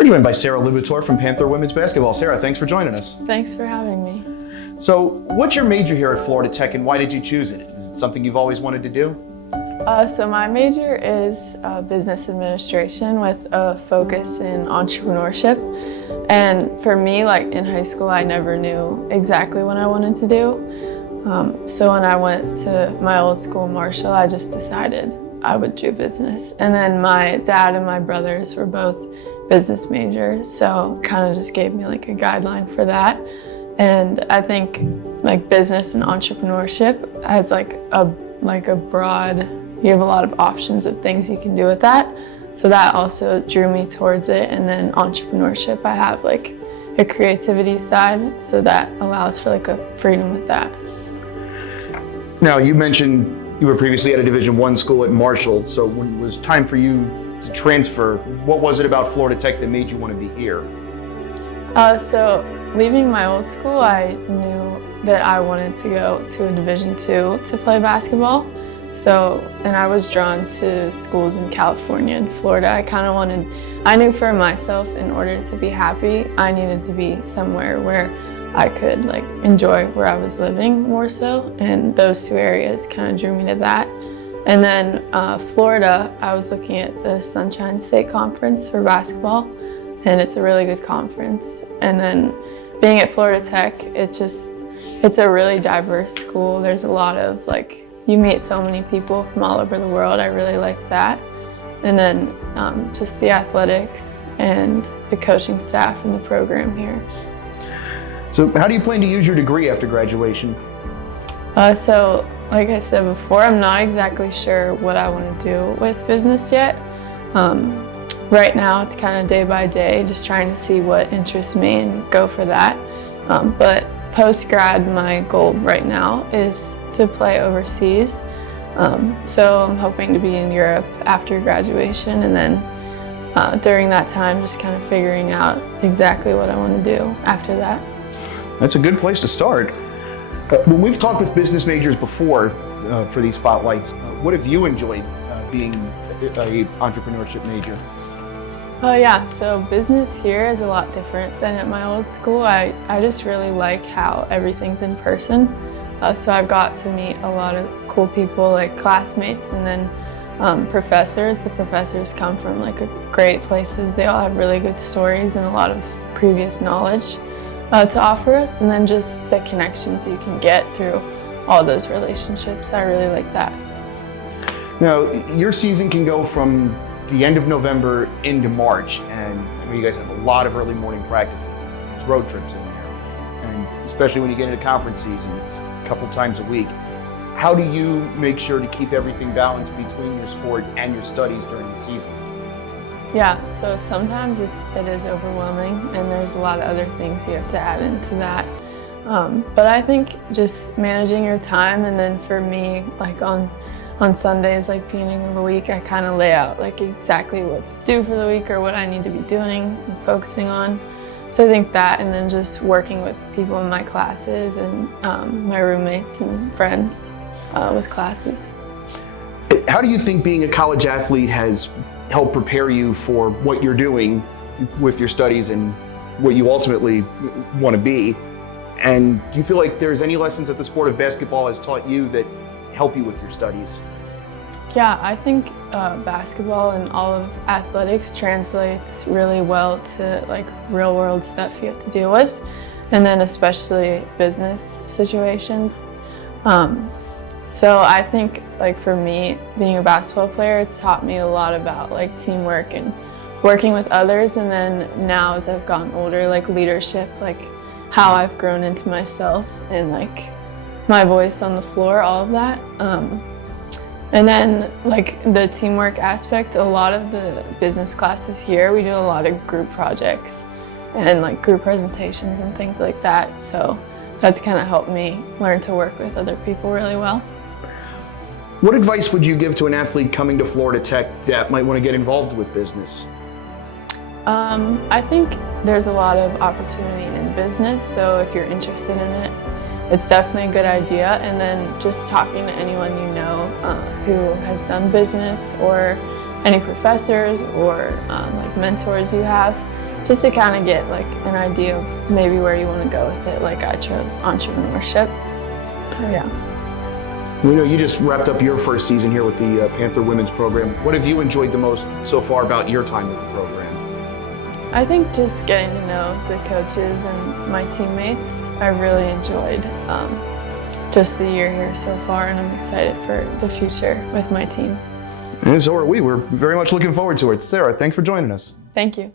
We're joined by Sarah Liberatore from Panther women's basketball. Sarah, thanks for joining us. Thanks for having me. So, what's your major here at Florida Tech and why did you choose it? Is it something you've always wanted to do? So my major is business administration with a focus in entrepreneurship. And for me, like in high school, I never knew exactly what I wanted to do. So when I went to my old school, Marshall, I just decided I would do business. And then my dad and my brothers were both business majors, so kind of just gave me like a guideline for that. And I think like business and entrepreneurship has like a broad, you have a lot of options of things you can do with that. So that also drew me towards it. And then entrepreneurship, I have like a creativity side, so that allows for like a freedom with that. Now, you mentioned you were previously at a Division I school at Marshall, so when it was time for you to transfer, what was it about Florida Tech that made you want to be here? So leaving my old school, I knew that I wanted to go to a Division II to play basketball. And I was drawn to schools in California and Florida. I knew for myself, in order to be happy, I needed to be somewhere where I could like enjoy where I was living more so, and those two areas kind of drew me to that. And then Florida, I was looking at the Sunshine State Conference for basketball, and it's a really good conference. And then being at Florida Tech, it's a really diverse school. There's a lot of you meet so many people from all over the world. I really like that. And then just the athletics and the coaching staff and the program here. So how do you plan to use your degree after graduation? So like I said before, I'm not exactly sure what I want to do with business yet. Right now it's kind of day by day, just trying to see what interests me and go for that. But post-grad, my goal right now is to play overseas. So I'm hoping to be in Europe after graduation, and then during that time just kind of figuring out exactly what I want to do after that. That's a good place to start. When we've talked with business majors before for these spotlights, what have you enjoyed being an entrepreneurship major? Yeah, so business here is a lot different than at my old school. I just really like how everything's in person. So I've got to meet a lot of cool people, like classmates, and then professors. The professors come from great places. They all have really good stories and a lot of previous knowledge to offer us, and then just the connections you can get through all those relationships. I really like that. Now, your season can go from the end of November into March, and I know you guys have a lot of early morning practices. There's road trips in there, and especially when you get into conference season, it's a couple times a week. How do you make sure to keep everything balanced between your sport and your studies during the season? Yeah, so sometimes it is overwhelming, and there's a lot of other things you have to add into that. But I think just managing your time, and then for me, on Sundays, beginning of the week, I kind of lay out exactly what's due for the week or what I need to be doing and focusing on. So I think that, and then just working with people in my classes and my roommates and friends with classes. How do you think being a college athlete has helped prepare you for what you're doing with your studies and what you ultimately want to be? And do you feel like there's any lessons that the sport of basketball has taught you that help you with your studies? Yeah, I think basketball and all of athletics translates really well to real world stuff you have to deal with, and then especially business situations. So I think for me, being a basketball player, it's taught me a lot about teamwork and working with others, and then now as I've gotten older, leadership, how I've grown into myself and my voice on the floor, all of that. And then the teamwork aspect, a lot of the business classes here, we do a lot of group projects and group presentations and things like that. So that's kind of helped me learn to work with other people really well. What advice would you give to an athlete coming to Florida Tech that might want to get involved with business? I think there's a lot of opportunity in business, so if you're interested in it, it's definitely a good idea. And then just talking to anyone you know who has done business, or any professors or mentors you have, just to kind of get like an idea of maybe where you want to go with it. Like I chose entrepreneurship. So yeah. We know you just wrapped up your first season here with the Panther women's program. What have you enjoyed the most so far about your time with the program? I think just getting to know the coaches and my teammates. I really enjoyed just the year here so far, and I'm excited for the future with my team. And so are we. We're very much looking forward to it. Sarah, thanks for joining us. Thank you.